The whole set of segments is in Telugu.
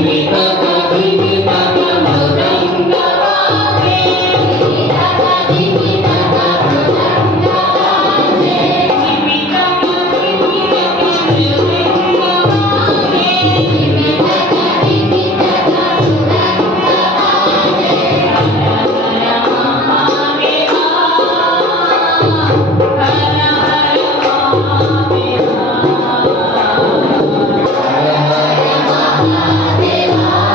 Hare Hare Mahadeva.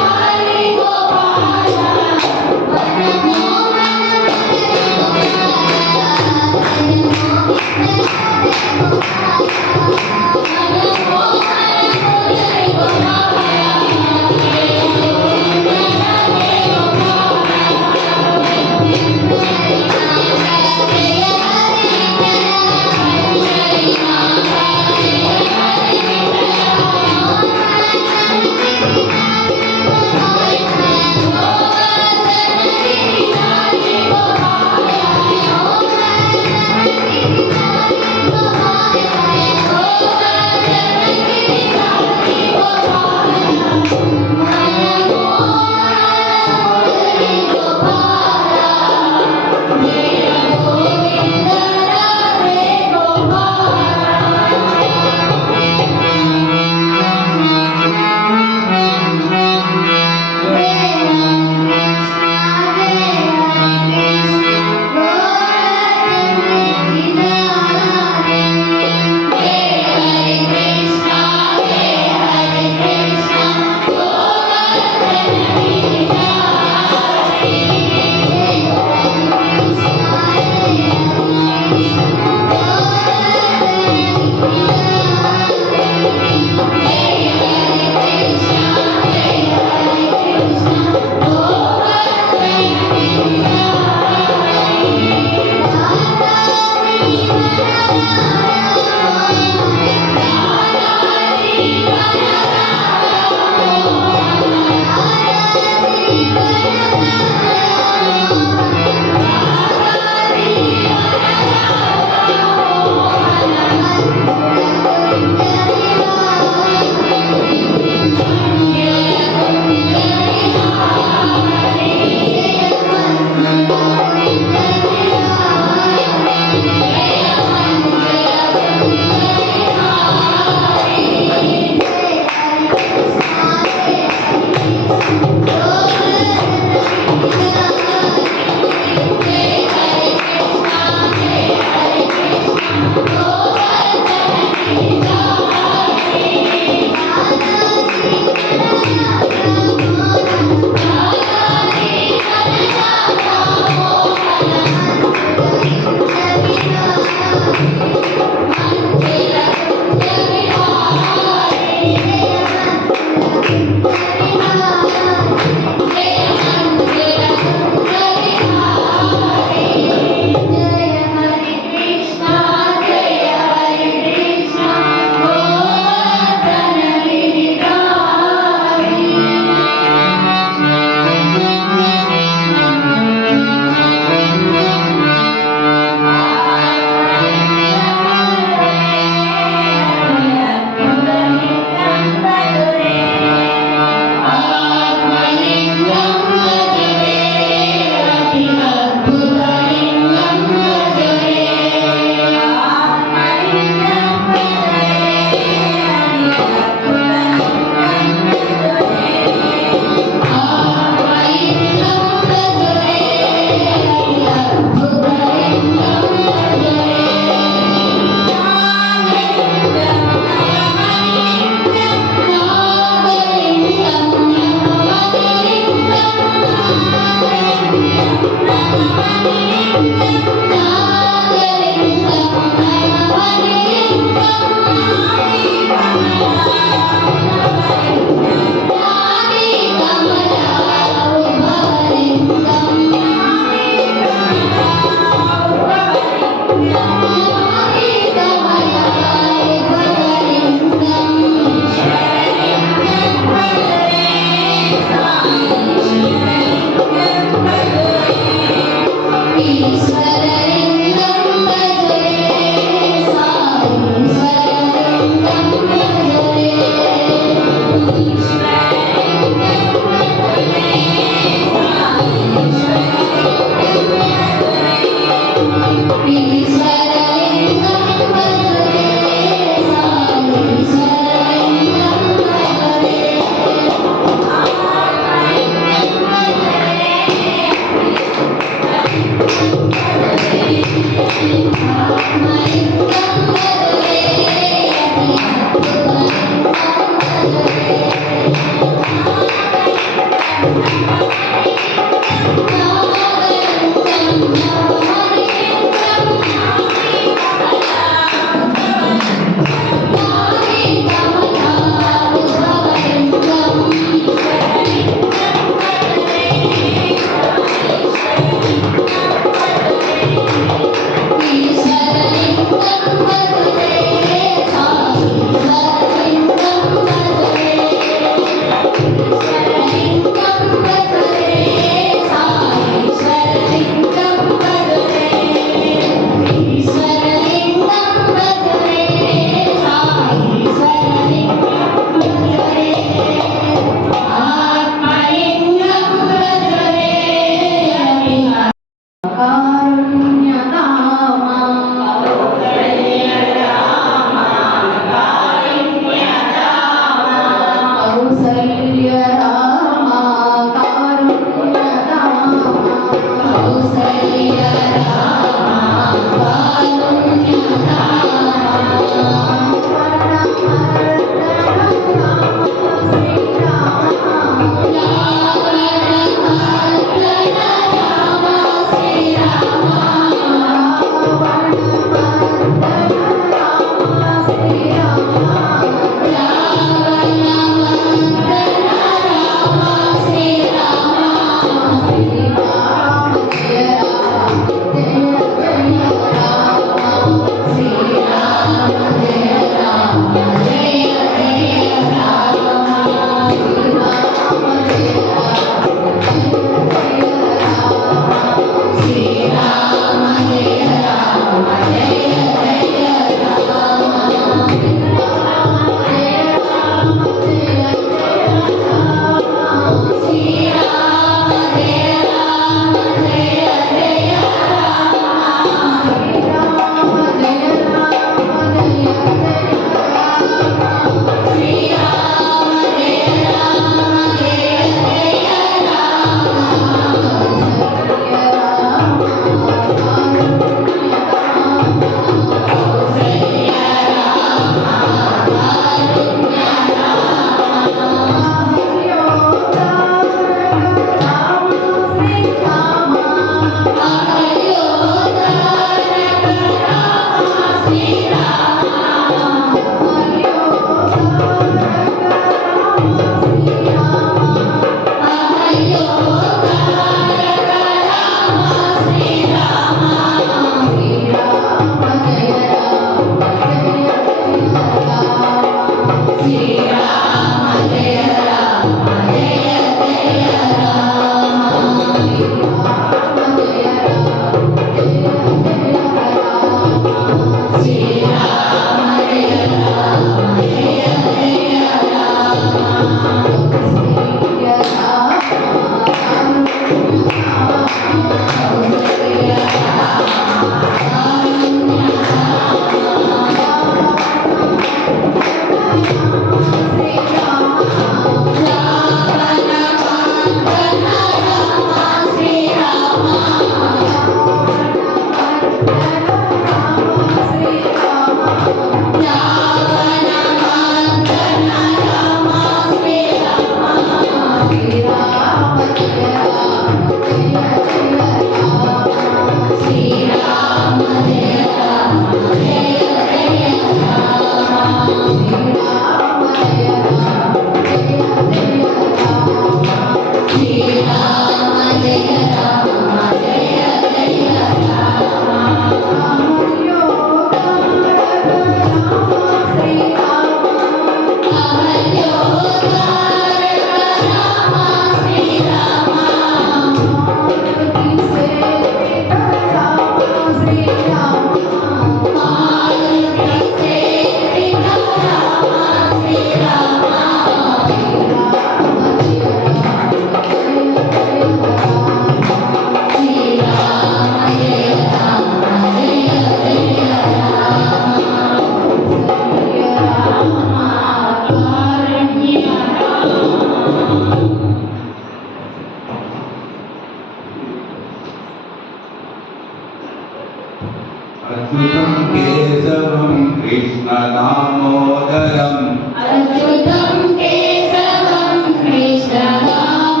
अच्युतं केशवं कृष्णदामोदरम् अच्युतं केशवं कृष्णदामोदरं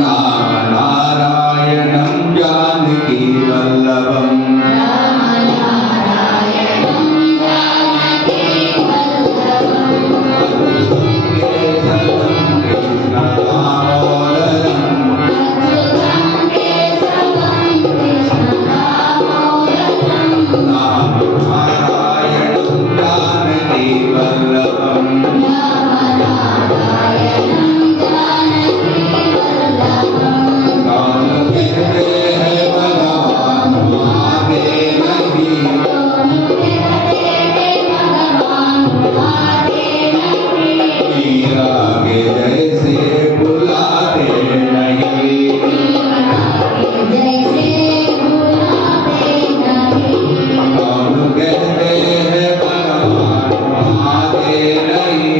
रामनारायणं जानकीवल्लभम् रामनारायणं जानकीवल्लभम् केशवं कृष्णदामोदरम् अच्युतं केशवं कृष्णदामोदरं रामनारायणं जानकीवल्लभम् रामनारायणं जानकीवल्लभम् कौन कहते हैं भगवान आगे नहीं मीरा के जैसे बुलाते नहीं कौन कहते हैं भगवान आगे नहीं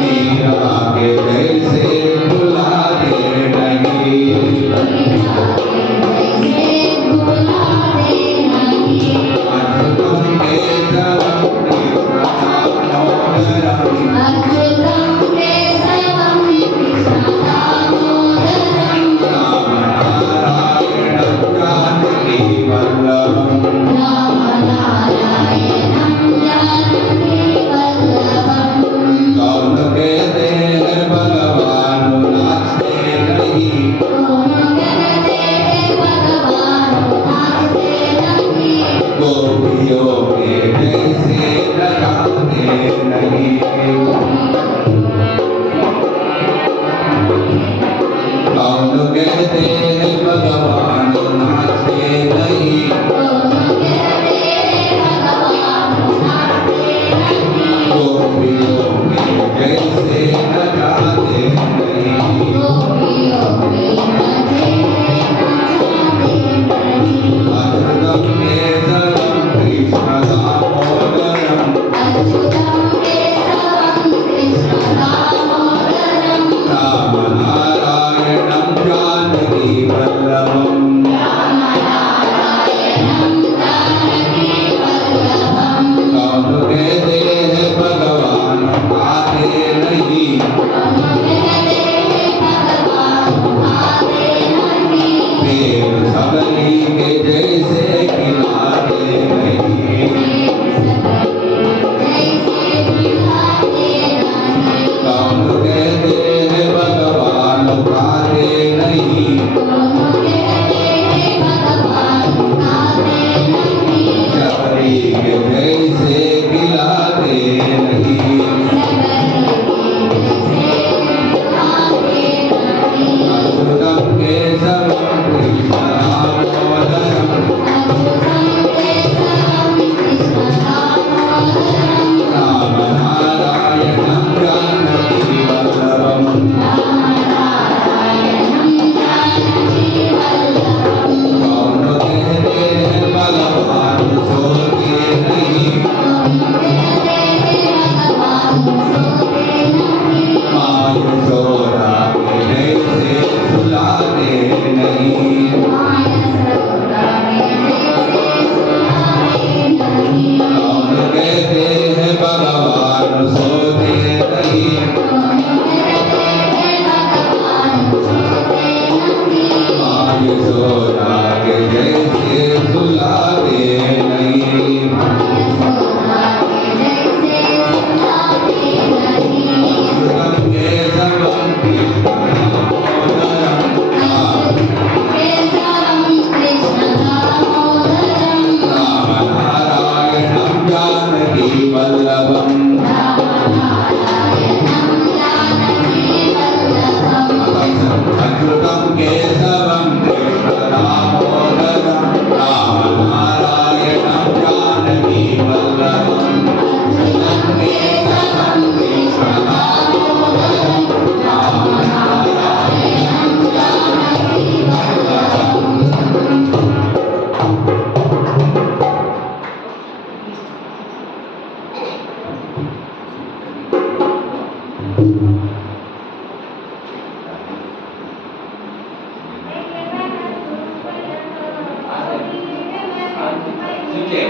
मीरा के जैसे बुलाते नहीं अच्युतं केशवं कृष्णदामोदरम् रामनारायणं जानकीवल्लभम् कौन कहते हैं भगवान नाचते नहीं गोपियों के जैसे नचाते नहीं कौन कहते हैं भगवान नाचते नहीं गोपियों के जैसे नचाते नहीं अच्युतं केशवं कृष्णदामोदरम् रामनारायणं जानकीवल्लभम् कौन कहते हैं भगवान आते नहीं प्रेम सबली के जैसे खिलाते नहीं कौन कहते हैं भगवान आते नहीं सबली के जैसे खिलाते नहीं अच्युतं केशवं कृष्णदामोदरम् रामनारायणं जानकीवल्लभम् कौन कहते हैं भगवान सोते नहीं माँ यशोदा के जैसे सुलाते नहीं कौन कहते हैं भगवान सोते नहीं माँ यशोदा के जैसे सुलाते नहीं अच्युतं केशवं कृष्णदामोदरम् रामनारायणं जानकीवल्लभम् अच्युतं केशवं कृष्णदामोदरम् रामनारायणं जानकीवल्लभम् अच्युतं केशवं कृष्णदामोदरम् रामनारायणं जानकीवल्लभम् ఇచ్చే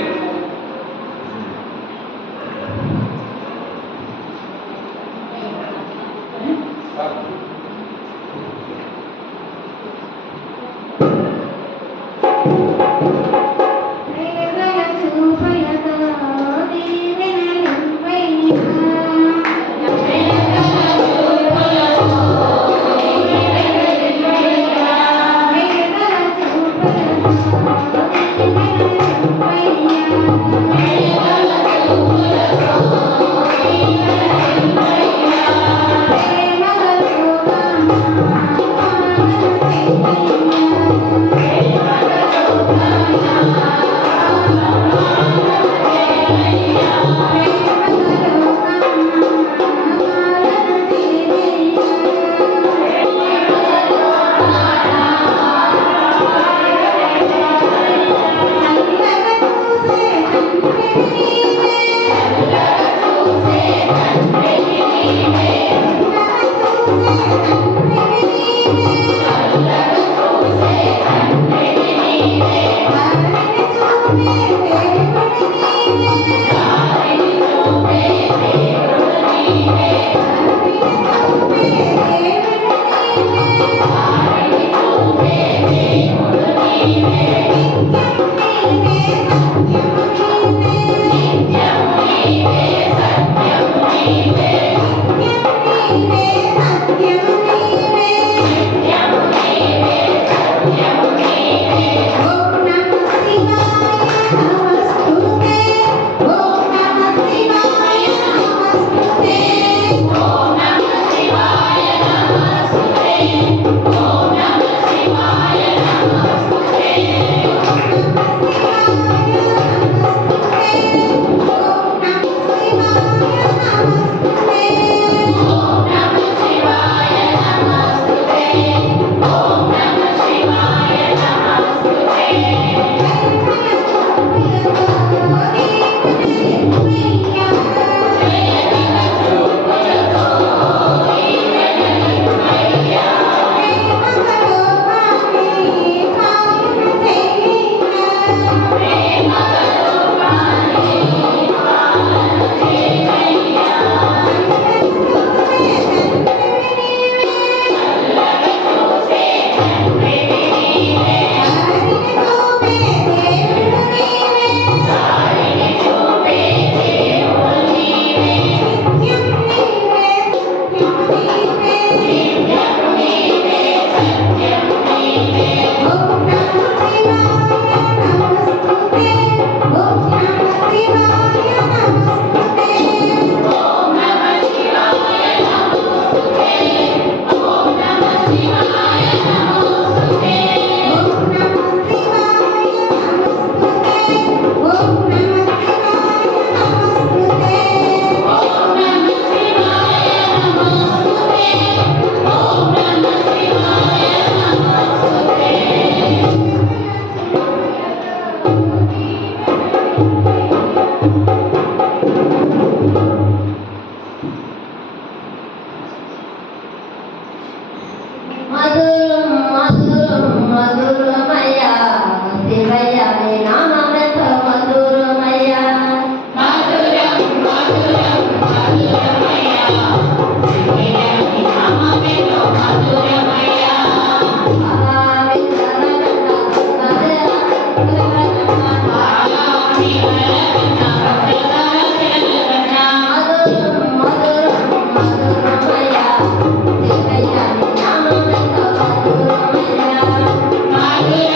Hallelujah.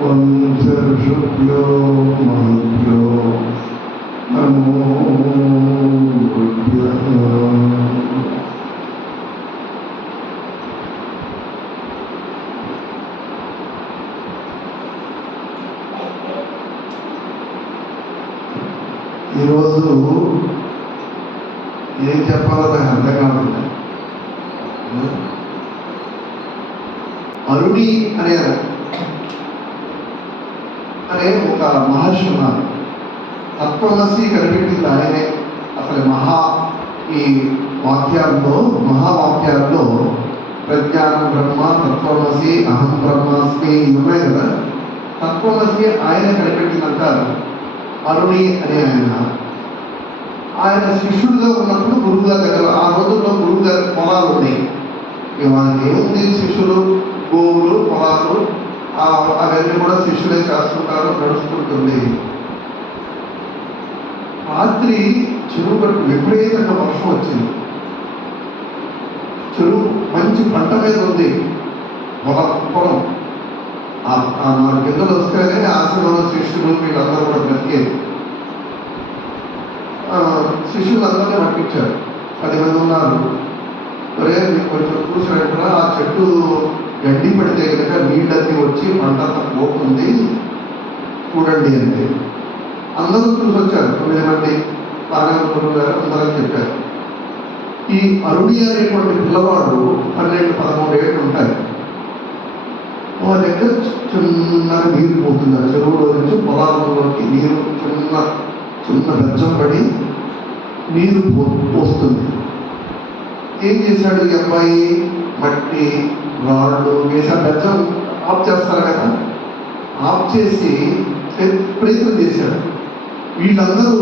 వంశఋషుభ్యో మహభ్యో నమో గురుభ్యః. ఈరోజు ఏం చెప్పాలో నాకు అర్థం కావట్లేదు. అరుణి అనే ఒక మహర్షి ఉన్నారు. తత్వమసి కనిపెట్టింది ఆయనే. అసలు ఈ మహావాక్యాల్లో ప్రజ్ఞానం బ్రహ్మ, తత్వమసి, అహం బ్రహ్మాస్మి ఇవి ఉన్నాయి కదా. తత్వమసి ఆయన కనిపెట్టిందంటారు. అరుణి అనే ఆయన శిష్యుడిగా ఉన్నప్పుడు గురువుగారి దగ్గర, ఆ రోజుల్లో గురువుగారి పొలాలు ఉన్నాయి. వాళ్ళకి ఏముంది, శిష్యులు, గోవులు, పొలాలు అవన్నీ కూడా శిష్యులే చేస్తుంటారు, నడుస్తుంటుంది. రాత్రి చెరువు గట్టు విపరీతంగా వర్షం వచ్చింది. చెరువు మంచి పంట మీద ఉంది, పొలం. ఆ 4 గింజలు వస్తేనే ఆశ్రమంలో శిష్యులు వీళ్ళందరూ కూడా బ్రతికేది. శిష్యులందరినీ పంపించారు. 10 మంది ఉన్నారు. ఒరే మీకు కొంచెం చూసినట్టుగా ఆ చెట్టు గడ్డి పడితే కనుక నీళ్ళన్నీ వచ్చి పంట అంతా పోతుంది చూడండి అంటే అందరూ చూసి వచ్చారు. 9 మంది బాగా గారు అందరూ చెప్పారు. ఈ అరుణి అనేటువంటి పిల్లవాడు 12-13 ఏళ్ళు ఉంటాయి. వాళ్ళ దగ్గర చిన్న నీరు పోతుంది. ఆ చెరువులో నుంచి పొలాలలోకి నీరు చిన్న బెచ్చం పడి నీరు పోస్తుంది. ఏం చేశాడు ఈ అబ్బాయి? మట్టి, రాళ్ళు వేసి ఆ బెచ్చం ఆఫ్ చేస్తారు కదా, ఆఫ్ చేసి ప్రయత్నం చేశాడు. వీళ్ళందరూ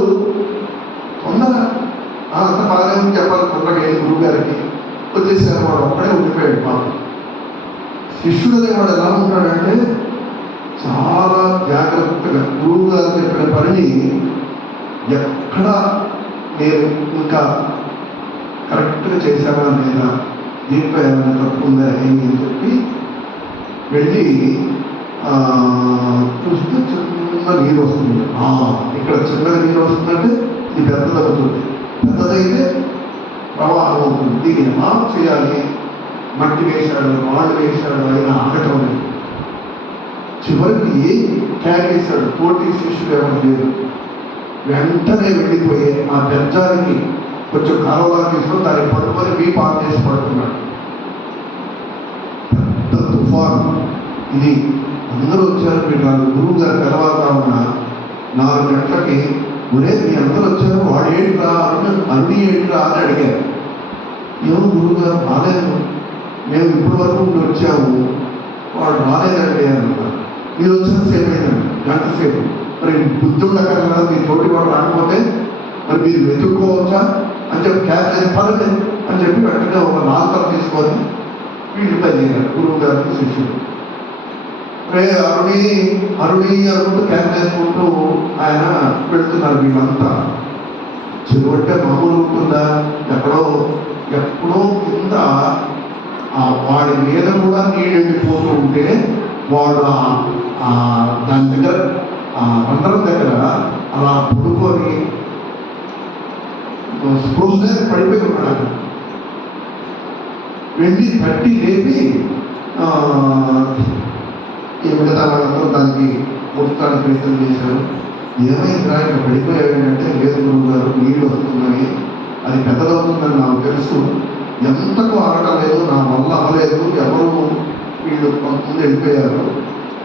తొందరగా అంత బాగా చెప్పాలి తొందరగా గురువు గారికి వచ్చేసారు. వాడు అప్పుడే ఉండిపోయాడు. పాపం శిష్యుడు అనేవాడు ఎలా ఉంటాడంటే చాలా జాగ్రత్తగా గురువు గారు చెప్పిన పనిని ఎక్కడ నేను ఇంకా కరెక్ట్గా చేశానా లేదా, దీంట్లో ఏమైనా తప్పు ఉందా ఏంటి అని చెప్పి వెళ్ళి చూస్తే చిన్న నీరు వస్తుంది. ఇక్కడ చిన్నగా నీరు వస్తుందంటే ఇది పెద్దదవుతుంది. పెద్దదైతే ప్రవాహం అవుతుంది. దీన్ని ఆఫ్ చేయాలి. మట్టి వేశాడు, రాళ్ళు వేశాడు, అయినా ఆగటం లేదు. చివరికి ట్యాగ్ వేశాడు. పోటీ శిష్యుడు ఎవరు లేదు. వెంటనే వెళ్ళిపోయి ఆ బెజ్జానికి కొంచెం కాలువలా తీసుకొని దాన్ని పట్టుకొని వీపు ఆఫ్ చేసి పడుతున్నాడు. పెద్ద తుఫాను ఇది. అందరూ వచ్చారు. మీరు గురువు గారు తెలవారుగా ఉన్న 4 గంటలకి ఒరే మీ అందరూ వచ్చారు, వాడు ఏంట్రా అరుణి ఏంట్రా అని అడిగారు. ఏమో గురువు గారు రాలేదు, మేము ఇప్పటి వరకు వచ్చాము, వాడు రాలేదండి అన్నారు. మీరు వచ్చిన సేపు అయిందండి, 1 గంట సేపు. మరి బుద్ధి ఉండగలరా, మీ తోటి వాడు రాకపోతే మరి మీరు వెతుక్కోవచ్చా అని చెప్పి క్యాచ్ చేసి పదండి అని చెప్పి వెంటనే ఒక నాలుగు తీసుకొని వీళ్ళు బయలుదేరారు గురువు గారికి శిష్యుడు. అరుణి అనుకుంటూ క్యాచ్ చేసుకుంటూ ఆయన పెడుతున్నారు. వీళ్ళంతా చెరువు అంటే మామూలు ఉంటుందా, ఎప్పుడో కింద వాడి మీద కూడా నీళ్ళు వెళ్ళిపోతూ ఉంటే వాడు దాని దగ్గర రంధ్రం దగ్గర అలా పడుకొని స్పృహ పడిపోయి ఉన్నాడు. వెళ్ళి తట్టి లేపి ఈ మిగతా వాళ్ళందరూ దానికి ముట్టానికి ప్రయత్నం చేశారు. ఏమైంది రా ఇక్కడ పడిపోయాడంటే, లేదు గురువు గారు నీళ్ళు వస్తుందని, అది పెద్దదవుతుందని నాకు తెలుసు, ఎంతకు ఆగటం లేదు, నా వల్ల అవ్వలేదు, ఎవరు వీళ్ళు కొంతమంది వెళ్ళిపోయారు,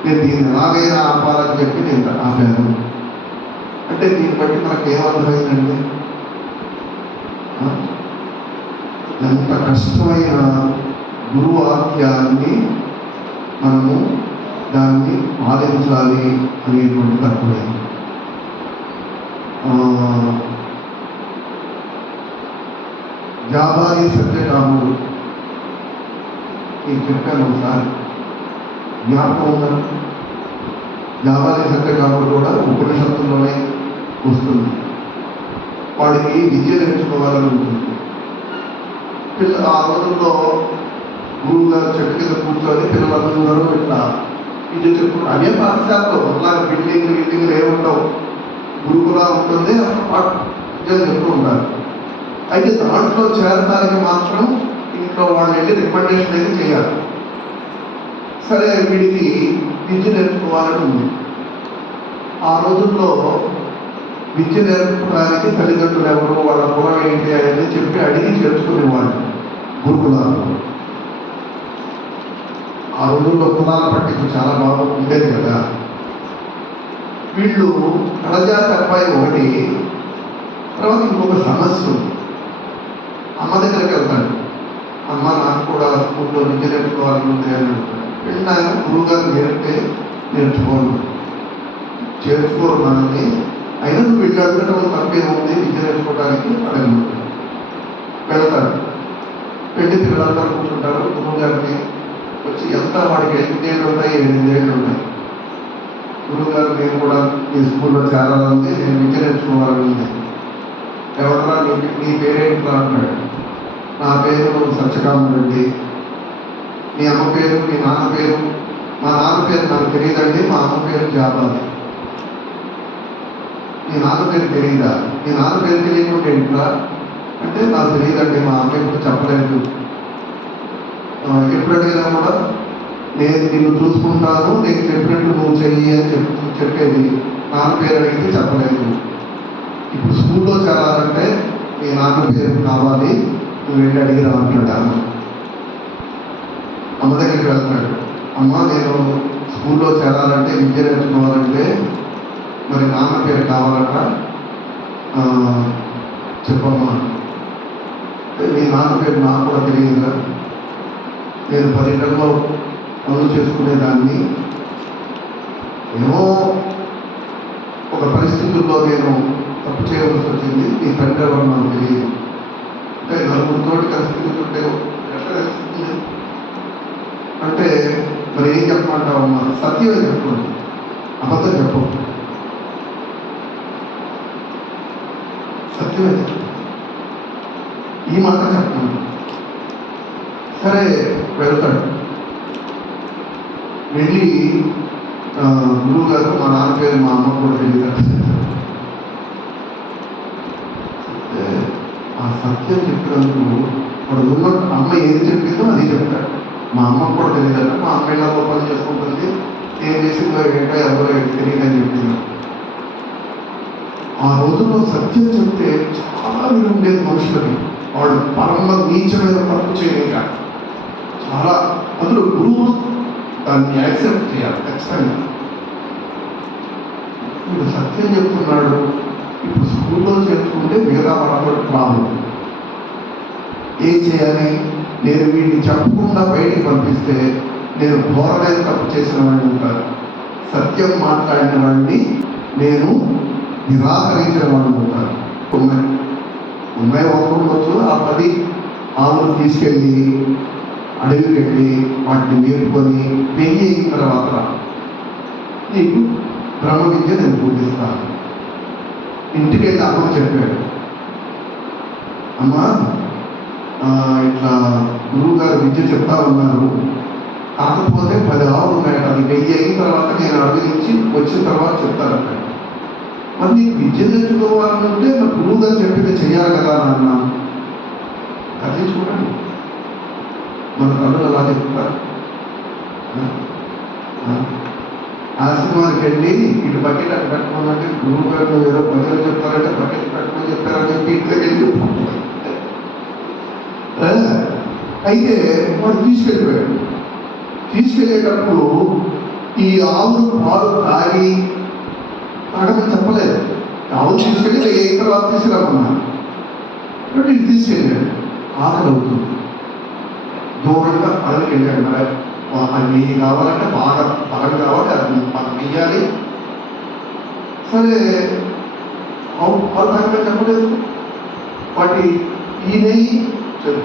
నేను దీన్ని ఎలాగైనా ఆపాలని చెప్పి నేను ఆపాను అంటే దీన్ని బట్టి మనకు ఏమర్థమైందండి? ఎంత కష్టమైన గురువాక్యాన్ని మనము దాన్ని పాలించాలి అనేటువంటిది అర్థమైంది. జాబాలి సత్యకాముడు నేను చెప్పాను ఒకసారి, జ్ఞాపకం ఉందా? జాబాలి సత్యకాముడు కూడా ఉపనిషత్తుల్లోనే వస్తుంది. వాడికి విద్య నేర్చుకోవాలని ఉంటుంది. ఆ రోజుల్లో గురువు గారు చెట్టు కింద కూర్చొని పిల్లలందరూ ఇట్లా ఇది చెప్పు అదే పాఠశాలలో అలాగే బిల్డింగ్లు ఏముండవు, గురుకులా ఉంటుంది, అక్కడ పాఠం చెప్తూ ఉంటారు. అయితే దాంట్లో చేరడానికి మాత్రం ఇంట్లో వాళ్ళు వెళ్ళి రికమెండేషన్ అయితే చేయాలి. సరే వీడికి విద్య నేర్చుకోవాలని ఉంది. ఆ రోజుల్లో విద్య నేర్చుకోవడానికి తల్లిదండ్రులు ఎవరు, వాళ్ళ కులం ఏంటి అనేది చెప్పి అడిగి చేర్చుకునేవాళ్ళు గురుకులాలు. ఆ రోజుల్లో కులాల పట్టింపు చాలా బాగా ఉండేది కదా. వీళ్ళు కళజాతి అబ్బాయి ఒకటి, తర్వాత ఇంకొక సమస్య ఉంది. అమ్మ దగ్గరికి వెళ్తాడు, అమ్మ నాకు కూడా స్కూల్లో విద్య నేర్చుకోవాలని ఉంది అని అడుగుతాడు. ఆయన గురువు గారు నేర్చుకోను, చేర్చుకోరు మనల్ని, అయినా నువ్వు వెళ్ళి అడగటం తప్పేముంది విద్య నేర్చుకోవడానికి అడగను. వెళ్తాడు, వెళ్ళి పిల్లలంతా కూర్చుంటారు. గురువు గారిని వచ్చి ఎంత వాడికి 8 ఏళ్ళు ఉన్నాయి 8 ఏళ్ళు ఉన్నాయి. గురువు గారు నేను కూడా మీ స్కూల్లో చేరాలని, నేను విద్య నేర్చుకోవాలని ఉంది. ఎవరన్నా నీ పేరేంట్రా అంటాడు. నా పేరు సత్యకామరెడ్డి. మీ అమ్మ పేరు, మీ నాన్న పేరు? మా నాన్న పేరు నాకు తెలియదండి, మా అమ్మ పేరు జాబాలి. మీ నాన్న పేరు తెలియదా? మీ నాన్న పేరు తెలియకుండా ఏంట్రా అంటే నాకు తెలియదండి, మా అమ్మ ఇప్పుడు చెప్పలేదు. ఎప్పుడు అడిగినా కూడా నేను నిన్ను చూసుకుంటాను, నేను చెప్పినట్టు నువ్వు చెయ్యి అని చెప్పేది. నాన్న పేరు అడిగితే చెప్పలేదు. ఇప్పుడు స్కూల్లో చేరాలంటే మీ నాన్న పేరు కావాలి, నువ్వు వెళ్ళి అడిగి రామంటాడు. అమ్మ దగ్గరికి వెళ్తున్నాడు. అమ్మ నేను స్కూల్లో చేరాలంటే విద్య నేర్చుకోవాలంటే మరి నాన్న పేరు కావాలట, చెప్పమ్మా. మీ నాన్న పేరు నాకు కూడా తెలియదుగా, నేను 10 గంటల్లో పనులు చేసుకునేదాన్ని, ఏమో ఒక పరిస్థితుల్లో నేను తప్పు చేయవలసి వచ్చింది, నీ తండ్రి ఎవరు నాకు తెలియదు. అంటే నలుగురితోటి కలిసి తిరుగుతుంటే ఎట్లా తెలుస్తుంది అంటే మరి ఏం చెప్పమంటావమ్మా? సత్యమే చెప్పండి, అబద్ధం చెప్పు, సత్యమే చెప్పు, ఈ మాట చెప్పండి. సరే వెళ్తాడు. వెళ్ళి గురువు గారు మా నాన్న పేరు మా అమ్మ కూడా తెలియదు. ఆ సత్యం చెప్పినందుకు వాడు ఉన్న అమ్మ ఏది చెప్పిందో అది చెప్తాడు. మా అమ్మ కూడా తెలియదట, మా అమ్మ ఇలా పని చేసుకుంటుంది, ఏం చేసిందో ఏంటో ఎవరో తెలియదని చెప్పింది. ఆ రోజుల్లో సత్యం చెప్తే చాలా విలుండేది మనుషులకి. వాళ్ళు పరమ నీచమైన తప్పు చేయలేక చాలా, అందులో గురువు దాన్ని యాక్సెప్ట్ చేయాలి ఖచ్చితంగా. ఇప్పుడు సత్యం చెప్తున్నాడు, ఇప్పుడు స్కూల్లో చేర్చుకుంటే మిగతా వాళ్ళకి రాదు. ఏం చేయాలి? నేను వీడిని చెప్పకుండా బయటికి పంపిస్తే నేను ఘోరమైన తప్పు చేసిన వాడిని ఉంటాను, సత్యం మాట్లాడిన వాడిని నేను నిరాకరించిన వాడిని ఉంటాను. ఉన్నాయి ఉండొచ్చు. ఆ 10 ఆవులు తీసుకెళ్ళి అడవికి వెళ్ళి వాటిని మేపుకొని పెళ్ళి అయిన తర్వాత నీకు బ్రహ్మ విద్య నేను బోధిస్తాను. ఇంటికి వెళ్ళి అమ్మకు చెప్పాడు, అమ్మ ఇట్లా గురువు గారు విద్య చెప్తా ఉన్నారు, కాకపోతే 10 ఆవులు ఉన్నాయట, అది 1000 అయిన తర్వాత నేను అడవి నుంచి వచ్చిన తర్వాత చెప్తానంటాడు. మరి నీకు విద్య నేర్చుకోవాలంటే మరి గురువు గారు చెప్పింది చెయ్యాలి కదా నాన్న. అది చూడండి, మన తల్లులు అలా చెప్తారు. ఆశ్రమానికి వెళ్ళి ఇటు బకెట్ అటు పెట్టుకోమంటే గురువు గారు ఏదో ప్రజలు చెప్తారంటే బకెట్ పెట్టుకొని చెప్పారని చెప్పి ఇంట్లోకి వెళ్ళి అయితే వాడు తీసుకెళ్ళిపోయాడు. తీసుకెళ్ళేటప్పుడు ఈ ఆవులు పాలు తాగి తాగమని చెప్పలేదు. ఆవులు తీసుకెళ్ళి 1000 తర్వాత తీసుకురామన్నారు. ఇది తీసుకెళ్ళాడు. ఆకలి అవుతుంది, దూరంగా అడవికి వెళ్ళాడు. మరి అది నెయ్యి కావాలంటే బాగా బలం కావాలి, అది మనం వెయ్యాలి. సరే పాలు తాగమని చెప్పలేదు. వాటి ఈ నెయ్యి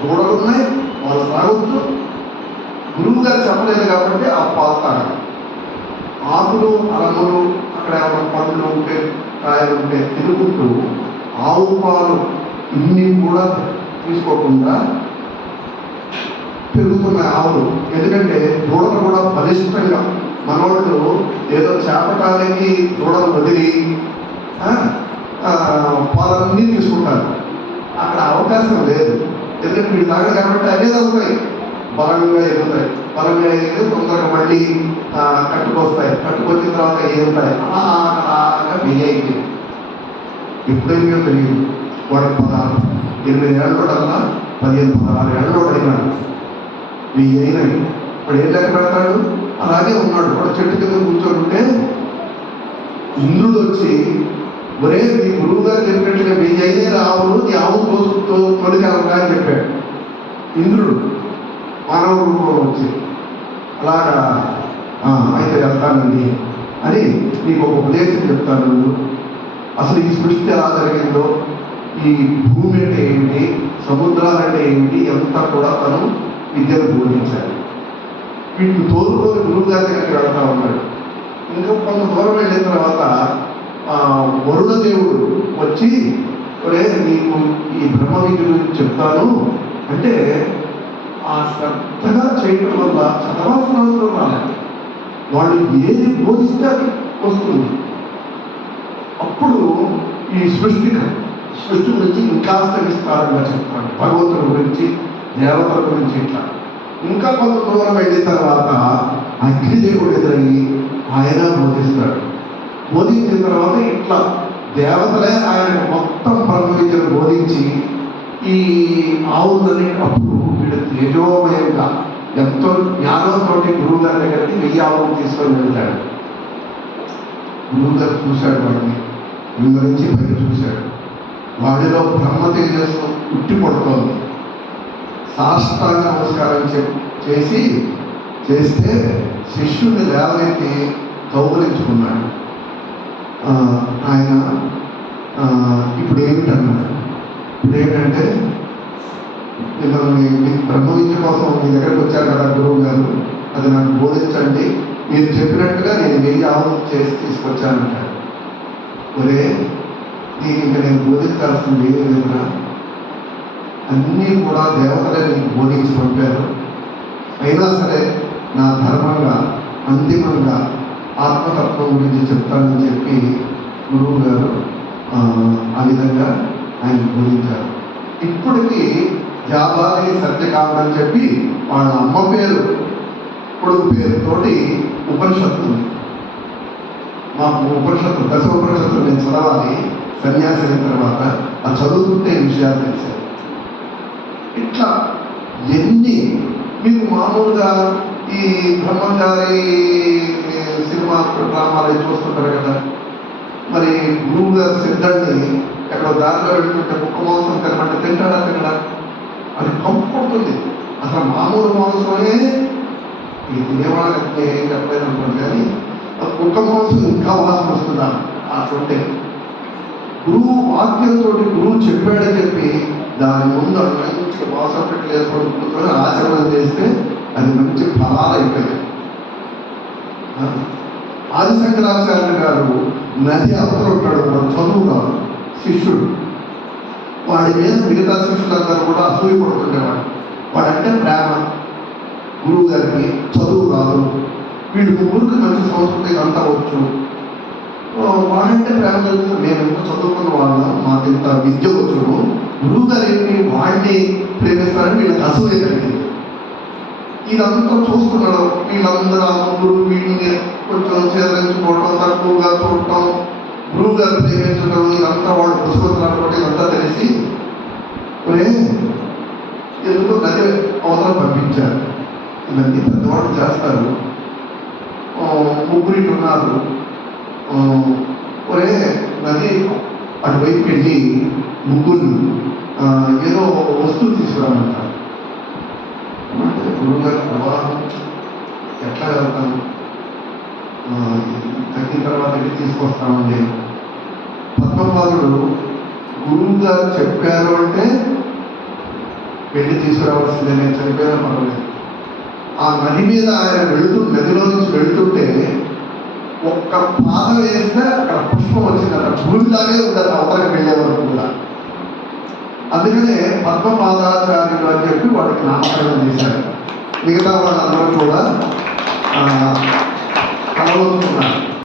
దూడలు ఉన్నాయి, వాళ్ళు తాగొచ్చు. గురువు గారు చెప్పలేదు కాబట్టి ఆ పాలు తాగాలి. ఆకులు అలములు అక్కడ ఏమైనా పండ్లు ఉంటే కాయలు ఉంటే తిరుగుతూ ఆవు పాలు ఇన్ని కూడా తీసుకోకుండా పెరుగుతున్నాయి ఆవులు. ఎందుకంటే దూడలు కూడా బలిష్టంగా మనోళ్ళు ఏదో చేపటానికి దూడలు వదిలి పాలన్నీ తీసుకుంటారు. అక్కడ అవకాశం లేదు. ఎందుకంటే వీళ్ళు తాగ కాబట్టి అవే తగ్గుతాయి, బలంగా ఎదుగుతాయి. బలంగా ఎదిగితే తొందరగా మళ్ళీ కట్టుకొస్తాయి. కట్టుకొచ్చిన తర్వాత ఏముంటాయి అలాగా వెయ్యి అయింది. ఎప్పుడైనా తెలియదు. వాడు 8 ఏళ్ళలోడల్లా 15-16 ఏళ్ళలోడు అయినాడు. 1000 అయినాయి. వాడు ఏం లెక్క పెడతాడు? అలాగే ఉన్నాడు. వాడు చెట్టు కింద కూర్చొని ఉంటే ఇంద్రుడు వచ్చి, ఒరే నీ గురువు గారు చెప్పినట్టుగా 1000 అయినా ఆవులు, నీ ఆవులు తొలికెళ్ళగా అని చెప్పాడు ఇంద్రుడు. మానవ రూపంలో వచ్చి అలాగా అయితే వెళ్తానండి అని నీకు ఒక ఉపదేశం చెప్తాను. అసలు ఈ సృష్టి ఎలా జరిగిందో, ఈ భూమి అంటే ఏమిటి, సముద్రాలు అంటే ఏమిటి, అంతా కూడా తను విద్యను బోధించాడు. వీటిని తోలుకొని గురువు గారి దగ్గరికి వెళ్తా ఉన్నాడు. ఇంకా కొంత దూరం వెళ్ళిన తర్వాత వరుణదేవుడు వచ్చి, ఒరే నీకు ఈ బ్రహ్మ విద్య గురించి చెప్తాను అంటే ఆ శ్రద్ధగా చేయటం వల్ల చదవాల్సిన అవసరం రాలేదు. వాళ్ళు ఏది బోధిస్తే అది వస్తుంది. అప్పుడు ఈ సృష్టి గురించి ఇంకాస్త విస్తారంగా చెప్తాడు. భగవంతుడి గురించి, దేవతల గురించి ఇట్లా. ఇంకా కొంత దూరం వెళ్ళిన తర్వాత అగ్నిదేవుడు ఎదురయ్యి ఆయన బోధిస్తాడు. బోధించిన తర్వాత ఇట్లా దేవతలే ఆయన మొత్తం బ్రహ్మ విద్యను బోధించి ఈ ఆవులని అప్పుడు వీడు తేజోమయంగా ఎంతో జ్ఞానంతో గురువు గారి దగ్గరికి 1000 ఆవులు తీసుకొని వెళ్తాడు. గురువు గారు చూశాడు వాడిని, గురువు నుంచి బయట చూశాడు. వాడిలో బ్రహ్మ తేజస్సు ఉట్టి పడుతోంది. సాష్టాంగ నమస్కారం చేస్తే శిష్యుని లేవనెత్తి కౌగులించుకున్నాడు. ఆయన ఇప్పుడు ఏమిటన్నాడు? ఇప్పుడు ఏంటంటే, మిమ్మల్ని బ్రహ్మ విద్య కోసం మీ దగ్గరకు వచ్చారు కదా గురువు గారు, అది నాకు బోధించండి. మీరు చెప్పినట్టుగా నేను 1000 ఆవులు చేసి తీసుకొచ్చానంటాడు. ఒరే నీకు ఇంకా నేను బోధించాల్సింది ఏమి లేదురా, అన్నీ కూడా దేవతలే నీకు బోధించి పంపారు. అయినా సరే నా ధర్మంగా అంతిమంగా ఆత్మతత్వం గురించి చెప్తానని చెప్పి గురువు గారు ఆ విధంగా ఆయన బోధించారు. ఇప్పటికీ జాబాలి సత్యకామని చెప్పి వాళ్ళ అమ్మ పేరు, కొడుకు పేరుతోటి ఉపనిషత్తు ఉంది. మాకు ఉపనిషత్తు, దశ ఉపనిషత్తులు నేను చదవాలి సన్యాసి అయిన తర్వాత. ఆ చదువుతుంటే విషయాలు తెలిసాయి. ఇట్లా ఎన్ని మీరు మామూలుగా ఈ బ్రహ్మంగారి సినిమా డ్రామాలు చూస్తుంటారు కదా, మరి గురువు గారు సిద్ధాన్ని ఎక్కడ దారిలో వెళ్తుంటే కుక్క మాంసం తినమంటే తింటాడా తినడా? అది కంపు కొడుతుంది. అసలు మామూలు మాంసమే ఈ తినేవాళ్ళకి ఏం చెప్పలేదు అనుకోండి, కానీ కుక్క మాంసం ఇంకా వాసన వస్తుందా అట్లుంటే. గురువు వాక్యంతో గురువు చెప్పాడని చెప్పి దాని ముందు మంచిగా వాసన పెట్టి వేసుకొని కూర్చొని ఆచరణ చేస్తే అది మంచి ఫలాలు అయిపోయాయి. ఆదిశంకరాచార్య గారు నది అవతల ఉంటాడు, చదువు కాదు శిష్యుడు. వాడి మీద మిగతా శిష్యులందరూ కూడా అసూయ పడుతుండేవాడు. వాడంటే ప్రేమ, గురువు గారికి చదువు రాదు, వీడి ముగ్గురికి మంచి సంస్కృతి అంతా వచ్చు. వాడంటే ప్రేమ కలుగుతుంది. మేము ఎంత చదువుకున్న వాళ్ళం, మాకు ఇంత విద్య వచ్చును, గురువు గారు ఏంటి వాడిని ప్రేమిస్తారని వీళ్ళకి అసూయ కలిగింది. ఇదంతా చూస్తున్నాడు. వీళ్ళందరూ ఆ ముగ్గురు వీడిని కొంచెం చేదరించుకోవటం, తక్కువగా చూడటం, గురువు గారు ప్రేమించడం, ఇదంతా వాళ్ళు పుస్తకాలు ఇదంతా తెలిసి ఎందుకు నది అవతల పంపించారు. ఇవన్నీ పెద్దవాళ్ళు చేస్తారు. ముగ్గురికి ఉన్నారు. ఒరే నది అటువైపు వెళ్ళి ముగ్గురు ఏదో వస్తువు తీసుకురామంటారు. గురువు గారి ప్రవాహం ఎట్లా వెళ్తాను, తగ్గిన తర్వాత ఎన్ని తీసుకొస్తామండి. పద్మపాదుడు గురువు గారు చెప్పారు అంటే వెళ్ళి తీసుకురావాల్సిందే, నేను చనిపోయినా పర్వాలేదు. ఆ నది మీద ఆయన నదిలో నుంచి వెళుతుంటే ఒక్క పాదం వేస్తే అక్కడ పుష్పం వచ్చిందట. భూమిలాగే ఉండదు అవతలకి వెళ్ళే వరకు కూడా. అందుకనే పద్మపాదాచార్యులు అని చెప్పి వాడికి నామకరణం చేశారు. మిగతా వాళ్ళందరూ కూడా కలవచ్చున్నారు.